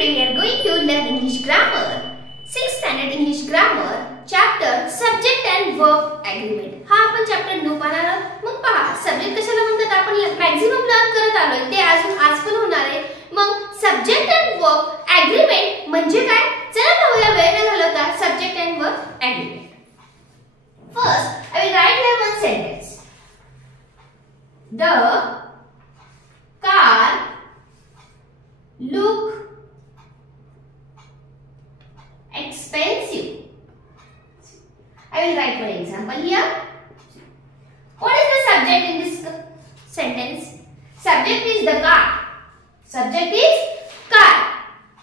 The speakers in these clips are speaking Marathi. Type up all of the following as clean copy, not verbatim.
Today we are going to learn English grammar. 6th standard English grammar chapter subject and verb agreement. हा आपण चॅप्टर 9 पाहणार आहोत. मग पहा सब्जेक्ट कशाला म्हणतात आपण मॅक्सिमम लर्न करत आलोय ते आज पण होणार आहे. मग सब्जेक्ट अँड वर्ब एग्रीमेंट म्हणजे काय? चला पाहूया वेळ न घालवता subject and verb agreement. First I will write here one sentence. The car look expensive. I will write one example here. What is the subject in this sentence? Subject is the car. Subject is car.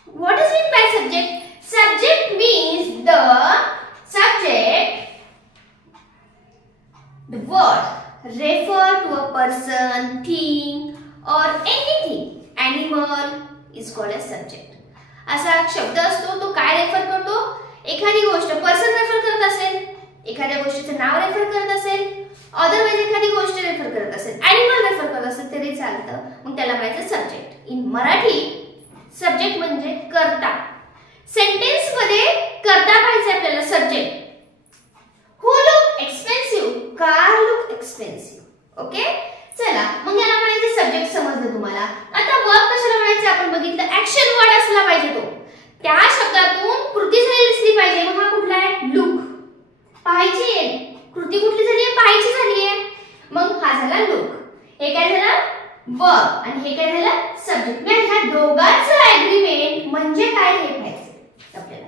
What is meant by subject? Subject means the subject, the word refer to a person, thing or anything. Animal is called as subject. असा शब्द असतो तो काय रेफर करतो? एखादी गोष्ट पर्सन रेफर करत असेल, एखाद्या गोष्टीचं नाव रेफर करत असेल, अदरवाइज एखादी गोष्ट रेफर करत असेल, एनिमल रेफर करत असेल तरी चालतं. मग त्याला म्हणायचं सब्जेक्ट. इन मराठी सब्जेक्ट म्हणजे कर्ता. सेंटेन्स मध्ये कर्ता पाहिजे आपल्याला subject. Who look expensive? Car look expensive. Okay चला मग याला म्हणायचं सब्जेक्ट समजलं तुम्हाला. आता वर्ब कशाला म्हणायचं आपण बघितलं. ऍक्शन वर्ड असला पाहिजे तो. त्या शब्दातून कृती झालेली दिसली पाहिजे. मग हा कुठला आहे? लुक. पाहायची कृती कुठली झाली आहे? पाहायची झाली आहे. मग हा झाला लुक. हे काय झालं? वर्ब. आणि हे काय झालं? सब्जेक्ट. म्हणजे ह्या दोघांचं एग्रीमेंट म्हणजे काय हे पाहायचं आपल्याला.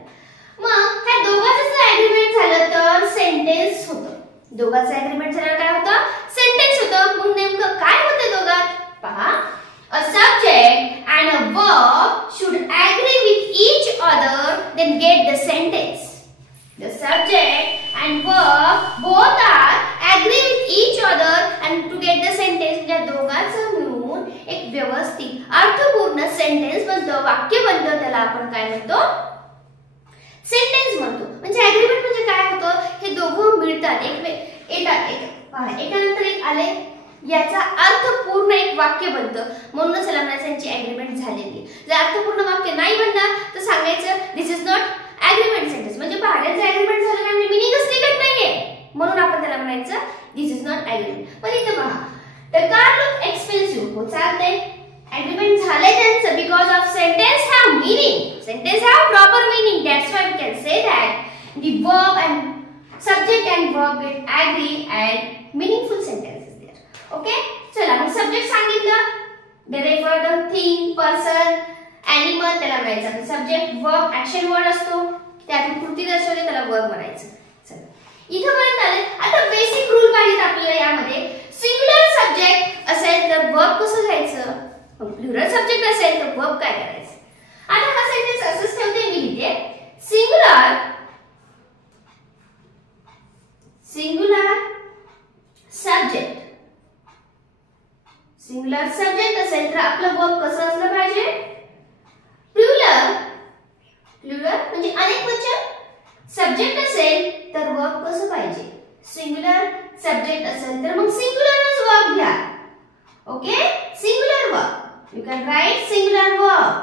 मग ह्या दोघांचं एग्रीमेंट झालं तर सेंटेन्स होतं. दोघांचं एग्रीमेंट झालं काय होतं? सेंटेन्स होतं. मग नेमकं काय होतं दोघात? पहा. A subject and a verb should agree with each other then get the sentence. The subject and verb both are agree with each other and to get the sentence. या दोघांचं मिळून एक व्यवस्थित अर्थपूर्ण सेंटेन्स बनतो, वाक्य बनतं. त्याला आपण काय म्हणतो? सेंटेन्स म्हणतो. म्हणजे एग्रीमेंट म्हणजे काय होतं? हे दोघं मिळतात, एकानंतर एक आले, याचा अर्थपूर्ण एक वाक्य बनतं. म्हणूनच याला म्हणायचं यांची एग्रीमेंट झालेली. जर अर्थपूर्ण वाक्य नाही बनलं तर सांगायचं दिस इज नॉट एग्रीमेंट सेंटेन्स. म्हणजे भाड्याचं एग्रीमेंट झालं नाही, मीनिंगच निघत नाहीये. म्हणून आपण त्याला म्हणायचं दिस इज नॉट एग्रीमेंट. पण इथं पहा द कार लुक एक्सपेन्सिव्ह. हो चालतंय, एग्रीमेंट झाले त्यांचं because of sentence have meaning. Sentence have proper meaning. That's why we can say that the verb and subject and verb get agree and meaningful sentences there. Okay चला मग सब्जेक्ट सांगितलं. they refer the thing, person, animal त्याला म्हणायचं सब्जेक्ट. वर्ब ऍक्शन वर्ड असतो, त्यातून कृती दर्शवते त्याला वर्ब म्हणायचं. चला इथं पर्यंत आले. आता बेसिक रूल पाहिजेत आपल्याला यामध्ये. सिंग्युलर सब्जेक्ट असेल तर वर्ब कसं घ्यायचं, प्लुरल सब्जेक्ट असेल तर वर्ब काय करायचं. आता हा सेंटेन्स असंच ठेवते मी लिहिते. सिंगुलर सब्जेक्ट असेल तर आपलं वर्ब कसं असलं पाहिजे? प्लुरल म्हणजे अनेक वचन. सब्जेक्ट असेल तर वर्ब कसं पाहिजे? सिंगुलर. सब्जेक्ट असेल तर मग सिंगुलरच वर्ब घ्या. Okay singular verb. You can write singular verb.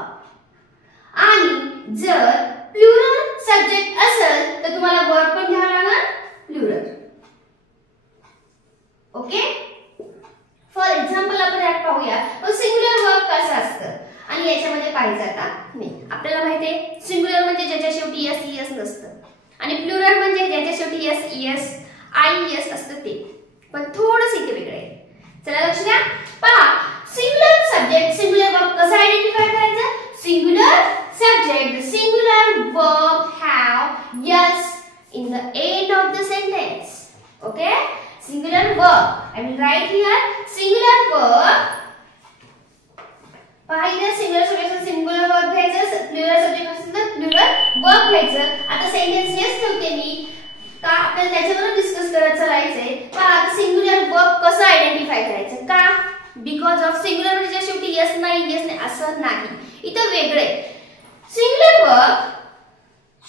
आणि जर प्लुरल सब्जेक्ट असेल तर तुम्हाला वर्ब पण घ्यावं लागणार प्लुरल. ओके फॉर एक्झाम्पल आपण यात पाहूया. सिंगुलर वर्ब कसं असतं आणि याच्यामध्ये पाहिजे आता नाही. आपल्याला माहिती आहे सिंगुलर म्हणजे ज्याच्या शेवटी एस ईएस नसतं आणि प्लुरल म्हणजे ज्याच्या शेवटी एस ईएस आयएस असतं ते. पण थोडंसं इथे वेगळं आहे. चला लक्ष द्या. पहा सिंगुलर सब्जेक्ट सिंगुलर वर्ब कसं आयडेंटिफाय करायचं? Singular subject, the singular verb have yes in the end of the sentence. Okay? Singular verb. I will write here singular verb. पाहिजे सिंगुलर सब्जेक्ट सिंगुलर वर्ब घ्यायचं, प्लुरल सब्जेक्ट असेल तर प्लुरल वर्ब घ्यायचं. आता सेंटेन्स हेच ठेवते मी का आपल्याला त्याच्यावर डिस्कस करत चालायचंय. पहा आता सिंगुलर वर्ब कसं आयडेंटिफाय करायचं का? बिकॉज ऑफ सिंगुलर म्हणजे शेवटी यस नाही असं नाही. इथं वेगळे सिंगुलर वर्ब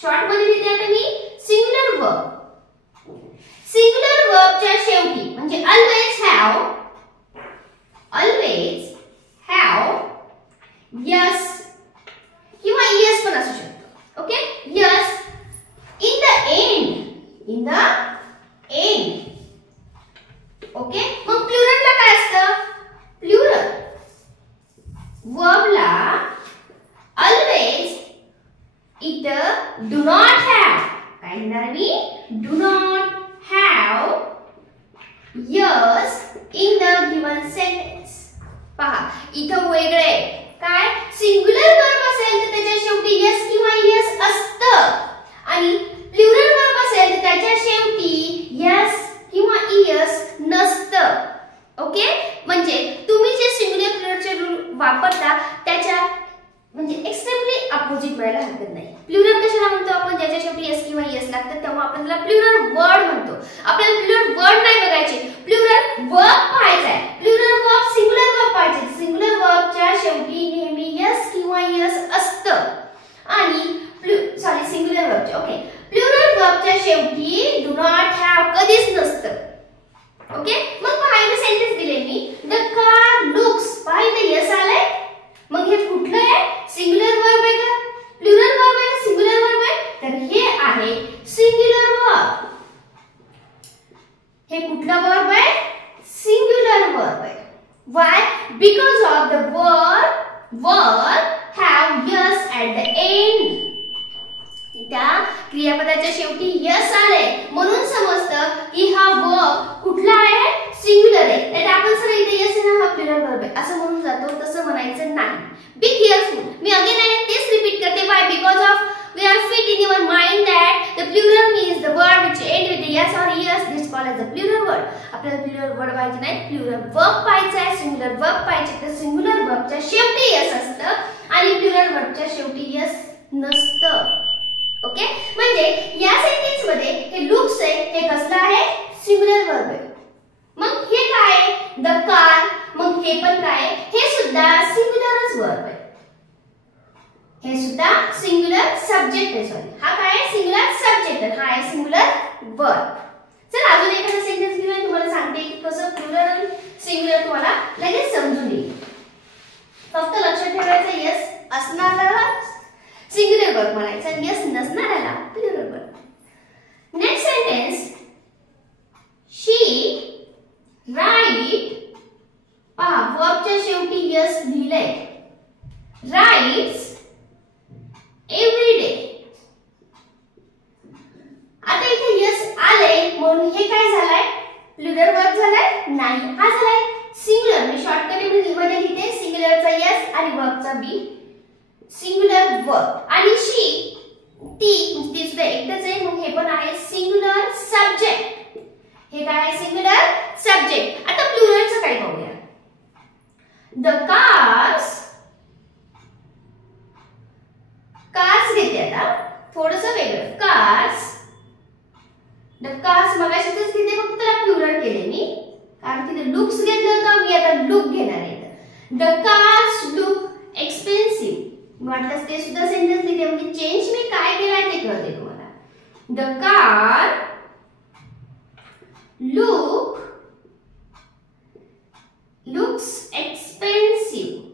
शॉर्ट मध्ये लिहिते आता मी. सिंगुलर वर्बच्या शेवटी म्हणजे ऑलवेज हॅव yes किंवा वर्बला ऑलवेज इथं डू नॉट हॅव काय घेणार me do not have yes in the given sentence. पहा इथं वेगळे काय सिंग्युलर वर्ब असेल तर त्याच्या शेवटी यस किंवा यस असतं आणि प्लुरल वर्ब असेल तर त्याच्या शेवटी यस किंवा यस नसतं. ओके म्हणजे तुम्ही जे सिंग्युलर प्लुरलचे रूल वापरता त्याच्या म्हणजे एक्स्ट्रीमली अपोजिट व्हायला हरकत नाही. प्लुरल कशाला म्हणतो आपण ज्याच्या शेवटी यस किंवा यस लागतं तेव्हा आपण त्याला प्लुरल वर्ड म्हणतो. आपल्याला प्लुरल वर्ड नाही बघायचे प्लुरल वर्ब पाहायचा आहे. प्लुरल वर्ब सिंग्युलर वर्ब पाहायचे. सिंग्युलर वर्बच्या शेवटी नेहमी यस किंवा यस असतं आणि सिंग्युलर वर्बच्या ओके प्लुरल वर्बच्या शेवटी डू नॉट हॅव कधीच नसतं. ओके मग पहा इथे सेंटेन्स दिले मी द कार लुक्स पहा इथे यस आलाय मग हे कुठलं आहे सिंग्युलर वर्ब आहे का प्लुरल वर्ब आहे का सिंग्युलर वर्ब आहे तर हे आहे सिंग्युलर वर्ब. हे कुठला वर्ब आहे सिंग्युलर वर्ब आहे. Why because of the verb have yes at the end. त्या क्रियापदाच्या शेवटी यस आले म्हणून समजतं की हा वर्ब कुठला आहे सिंग्युलर आहे. नाहीतर आपण सरळ इथे यस ना हा प्लुरल वर्ब आहे असं म्हणून जातो. तसं म्हणायचं नाही. Be careful. मी अगेन आणि तेच रिपीट करते. Why because of we are fit in your mind that the plural means the word which end with the yes or yes. This called as the plural word. आपल्याला प्लुरल वर्ड पाहिजे नाही प्लुरल वर्ब पाहिजे आहे. सिंग्युलर वर्ब पाहिजे तर सिंग्युलर वर्बच्या शेवटी यस असतं आणि प्लुरल वर्बच्या शेवटी यस नसतं. ओके म्हणजे या सेंटेन्स मध्ये हे लुक्स आहे हे कसलं आहे सिंग्युलर वर्ब आहे. मग हे काय द कार मग हे पण काय हे सुद्धा सिंग्युलरच वर्ब आहे. हे सुद्धा सिंग्युलर सब्जेक्ट आहे. सॉरी हा काय आहे सिंग्युलर सब्जेक्ट आहे. हा आहे सिंग्युलर वर्ब. चला अजून एखादा सेंटेन्स घेऊया तुम्हाला सांगते की कसं प्लुरल आणि सिंग्युलर तुम्हाला लगेच समजून येईल. फक्त लक्षात ठेवायचं यस असणारा सिंग्युलर वर्ब म्हणायचा आणि यस नसणाऱ्याला plural verb. Next sentence she write पहा वर्बच्या शेवटी यस लिहिलंय राईट्स एव्हरी डे. आता इथे यस आले म्हणून हे काय झालंय प्लुरल वर्ब झालाय नाही हा झालाय सिंग्युलर. मी शॉर्टकट मध्ये लिहिते सिंग्युलरचा यस आणि वर्बचा बी सिंग्युलर वर्ब आणि शी ती सुद्धा एकच आहे मग हे पण आहे सिंग्युलर सब्जेक्ट. हे काय आहे सिंग्युलर सब्जेक्ट. आता प्लुरलचं काय बघूया. द कार्स कार्स घेते आता थोडंसं वेगळं कार्स द कार्स मगाशीच घेते फक्त त्याला प्लुरल केले मी कारण तिथे लुक्स घेतलं होतं मी आता लुक घेणार आहे. द कार्स लुक एक्सपेन्सिव्ह म्हटलं ते सुद्धा सेंटेन्स लिहिते म्हणजे चेंज मी काय केलाय ते कळते तुम्हाला. The car looks expensive.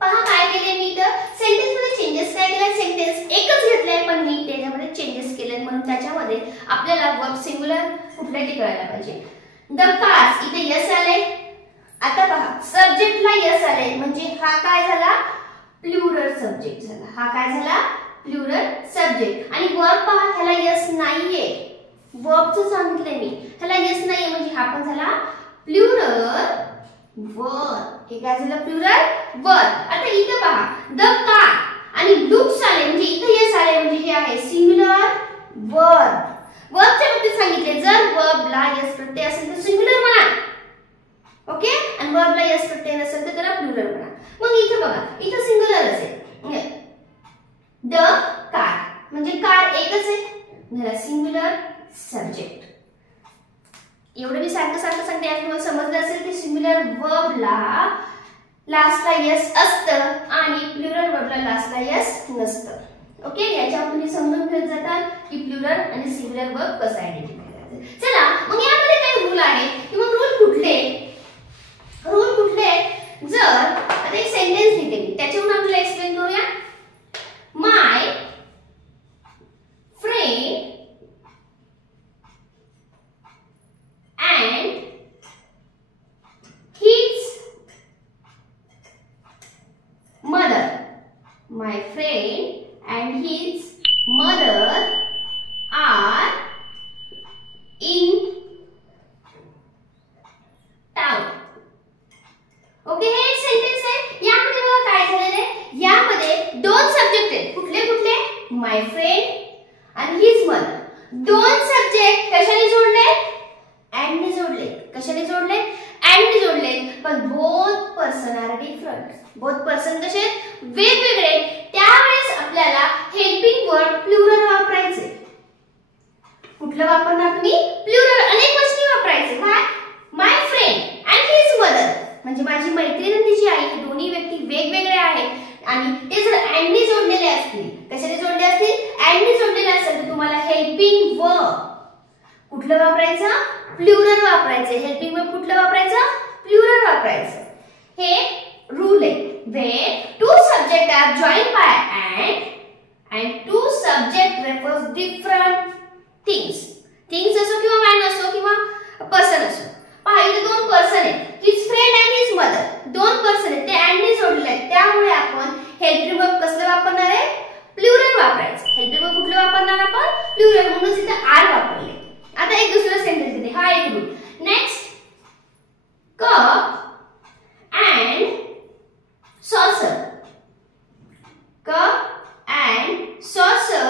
पहा काय केले मी तर सेंटेन्स मध्ये चेंजेस काय केले सेंटेन्स एकच घेतलाय पण मी त्याच्यामध्ये चेंजेस केले म्हणून त्याच्यामध्ये आपल्याला वर्ब सिंग्युलर कुठला ते कळायला पाहिजे. द कार्स इथे यस आले. आता पहा सब्जेक्टला यस आले म्हणजे हा काय झाला प्लुरल सब्जेक्ट झाला. हा काय झाला प्लुरल सब्जेक्ट आणि वर्ब पहा ह्याला यस नाहीये. वर्बचं सांगितलंय मी ह्याला यस नाहीये म्हणजे हा पण झाला प्लुरल वर्ब. हे काय झालं प्लुरल वर्ब. आता इथे पहा द कार आणि लुक्स आले म्हणजे इथे यस आले म्हणजे हे आहे सिंग्युलर वर्ब. वर्बच्या बाबतीत सांगितले जर वर्बला यस प्रत्यय असेल तर सिंग्युलर म्हणा. ओके आणि वर्बला यस प्रत्यय नसेल तर त्याला प्लुरल म्हणा. मग इथे बघा इथे सिंग्युलर असेल द कार म्हणजे कार एकच आहे त्याला सिंग्युलर सब्जेक्ट. एवढं मी सारखं सांगते आणि तुम्हाला समजलं असेल की सिंग्युलर वर्बला लास्टला यस असतं आणि प्लुरल वर्बला लास्टला यस नसतं. ओके याच्यावर तुम्ही समजून घेत जातात की प्लुरल आणि सिंग्युलर वर्ब कसं आयडेंटिफाय करायचं. चला मग यामध्ये काही रूल आहे की मग रूल कुठले जर आता एक सेंटेन्स लिहिते मी त्याच्यावरून आपल्याला एक्सप्लेन करूया. My friend and his and his mother are in town. Okay, हे एक सेंटेन्स आहे. यामध्ये बघा काय झालेलं आहे, यामध्ये दोन सब्जेक्ट आहेत. कुठले कुठले? माय फ्रेंड आणि हिज मदर. दोन सब्जेक्ट कशाने जोडले? अँड ने जोडले. कशाने जोडले? अँड ने जोडले. पण both person are different. Both person कसे आहेत? वेगवेगळे. त्यावेळेस आपल्याला हेल्पिंग वर्ड प्लुरल वापरायचे. कुठलं वापरणार तुम्ही? प्लुरल, अनेकवचनी वापरायचे. काय? माय फ्रेंड अँड हिज मदर, म्हणजे माझी मैत्रीण आणि तिची आई, हे दोन्ही व्यक्ती वेगवेगळे आहेत आणि ते जर अँड ने जोडलेले असतील, कशाने जोडले असतील? अँड ने जोडलेले असेल तर तुम्हाला हेल्पिंग वर्ब कुठलं वापरायचं? प्लुरल वापरायचं. हेल्पिंग वर्ब कुठलं वापरायचं? प्लुरल वापरायचं. हे रूल आहे. Where two subjects are joined by and two subject refers different things. Things असो किंवा man असो किंवा person असो. पहा इथे दोन पर्सन आहेत. his friend and his mother. दोन पर्सन आहेत, ते and ने जोडलेले आहेत. त्यामुळे आपण हेल्पिंग वर्ब कसलं वापरणार आहे? प्लुरल वापरायचं. हेल्पिंग वर्ब कुठलं वापरणार आपण? प्लुरल. म्हणून इथे आर वापरले. आता एक दुसरा सेंटेन्स देते. हा एक rule. Next, cup and saucer. Cup and saucer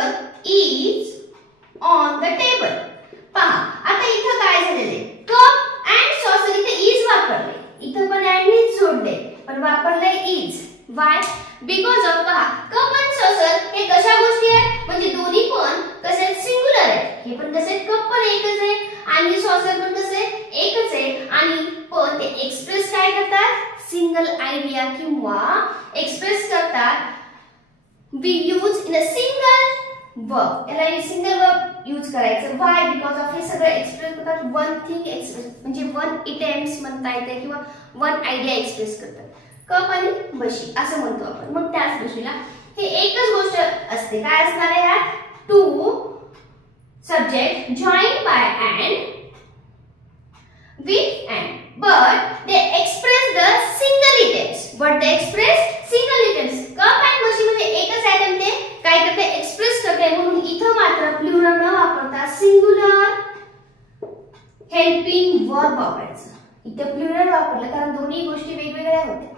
is on the table. पहा आता इथं काय झालेले? कप अँड सॉसर इथे इज वापरले. इथं पण अँड नीच जोडले, पण वापरले इज. वाय? बिकॉज ऑफ पहा कप अँड सॉसर हे कशा गोष्टी आहेत? म्हणजे दोन्ही पण कसे आहेत? सिंग्युलर आहेत. हे पण कसे आहेत? कप पण एकच आहे आणि सॉसर पण कसे एकच आहे. आणि पण ते एक्सप्रेस काय करतात? सिंगल आयडिया किंवा एक्सप्रेस करतात. We use in a single verb. याला सिंगल वर्ब यूज करायचं. व्हाय? बिकॉज ऑफ हे सगळं एक्सप्रेस करतात. वन थिंग एक्सप्रेस, म्हणजे वन इटेम्स म्हणता येते किंवा वन आयडिया एक्सप्रेस करतात. कप आणि बशी असं म्हणतो आपण. मग त्याच बशीला हे एकच गोष्ट असते. काय असणार आहे यात? Two subject join by and with and, but they express the single items. But they express single items. Cup and बशी मध्ये एकच आयटम ते काय करते? एक्सप्रेस करते. म्हणून इथं मात्र प्लुरल न वापरता सिंग्युलर हेल्पिंग वर्ब वापरायचं. इथं प्लुरल वापरलं कारण दोन्ही गोष्टी वेगवेगळ्या होत्या.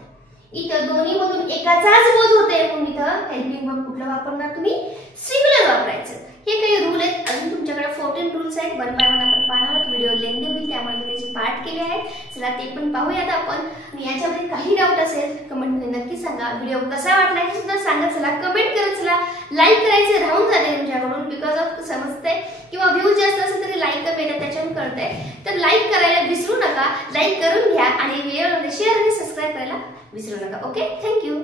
इथं दोन्ही मधून एकाचाच बोध होते, म्हणून इथं हेल्पिंग वर्ब कुठलं वापरणार तुम्ही? सिंग्युलर वापरायचं. हे काही रूल आहेत. अजून तुमच्याकडे 14 रूल्स आहेत. वन बाय वन आपण पाहणार आहोत. व्हिडिओ लेंदी होईल त्यामुळे मी त्याचे पाठ केले आहेत. चला ते पण पाहूयात आपण. आणि याच्यामध्ये काही डाऊट असेल कमेंटमध्ये नक्की सांगा. व्हिडिओ कसा वाटला हे सुद्धा सांगा. चला कमेंट करत चला. लाईक करायचे राहून जाते तुमच्याकडून बिकॉज ऑफ समजते किंवा व्ह्यूज जास्त असेल तरी लाईक कमी येतात त्याच्यावरून कळतंय. तर लाईक करायला विसरू नका. लाईक करून घ्या आणि व्हिडिओला शेअर आणि सबस्क्राईब करायला विसरू नका. Okay, thank you.